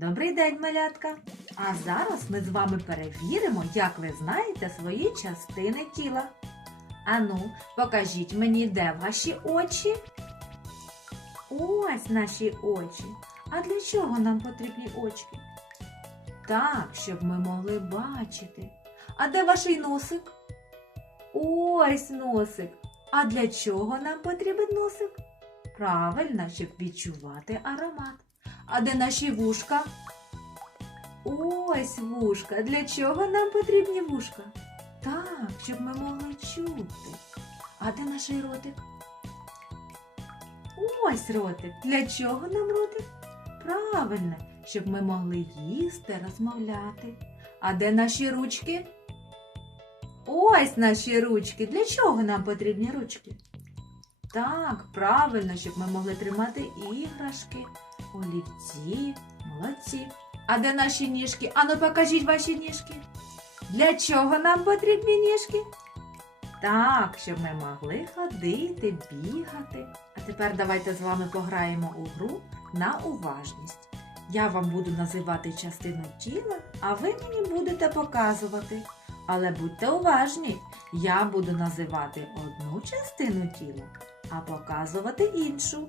Добрий день, малятка! А зараз ми з вами перевіримо, як ви знаєте свої частини тіла. Ану, покажіть мені, де ваші очі. Ось наші очі. А для чого нам потрібні очки? Так, щоб ми могли бачити. А де ваш носик? Ось носик. А для чого нам потрібен носик? Правильно, щоб відчувати аромат. А де наші вушка? Ось вушка. Для чого нам потрібні вушка? Так, щоб ми могли чути. А де наш ротик? Ось ротик. Для чого нам ротик? Правильно, щоб ми могли їсти, розмовляти. А де наші ручки? Ось наші ручки. Для чого нам потрібні ручки? Так, правильно, щоб ми могли тримати іграшки, олівці, молодці. А де наші ніжки? Ану, покажіть ваші ніжки. Для чого нам потрібні ніжки? Так, щоб ми могли ходити, бігати. А тепер давайте з вами пограємо у гру на уважність. Я вам буду називати частину тіла, а ви мені будете показувати. Але будьте уважні, я буду називати одну частину тіла, а показувати іншу.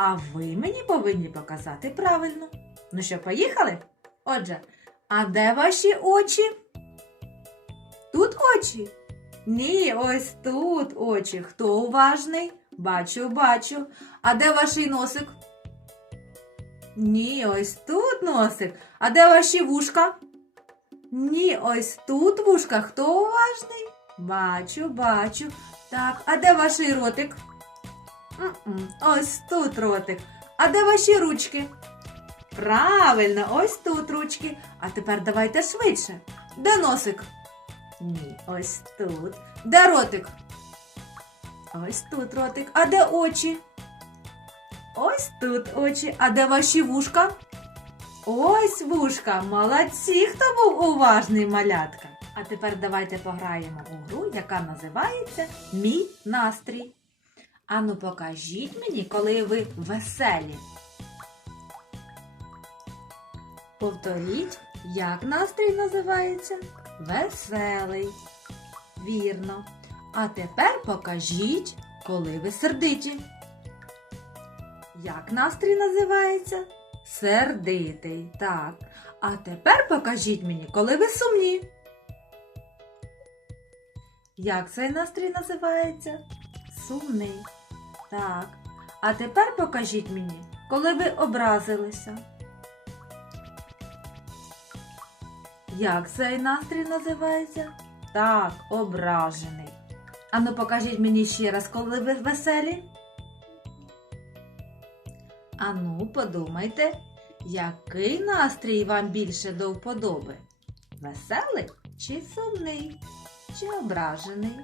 А ви мені повинні показати правильно. Ну що, поїхали? Отже, а де ваші очі? Тут очі? Ні, ось тут очі. Хто уважний? Бачу, бачу. А де ваш носик? Ні, ось тут носик. А де ваші вушка? Ні, ось тут вушка. Хто уважний? Бачу, бачу. Так, а де ваш ротик? Ось тут ротик. А де ваші ручки? Правильно, ось тут ручки. А тепер давайте швидше. Де носик? Ні, ось тут. Де ротик? Ось тут ротик. А де очі? Ось тут очі. А де ваші вушка? Ось вушка. Молодці, хто був уважний малятка. А тепер давайте пограємо у гру, яка називається Мій настрій. Ану, покажіть мені, коли ви веселі. Повторіть, як настрій називається? Веселий. Вірно. А тепер покажіть, коли ви сердиті. Як настрій називається? Сердитий. Так. А тепер покажіть мені, коли ви сумні. Як цей настрій називається? Сумний. Так. А тепер покажіть мені, коли ви образилися. Як цей настрій називається? Так, ображений. Ану, покажіть мені ще раз, коли ви веселі. Ану, подумайте, який настрій вам більше до вподоби? Веселий чи сумний, чи ображений?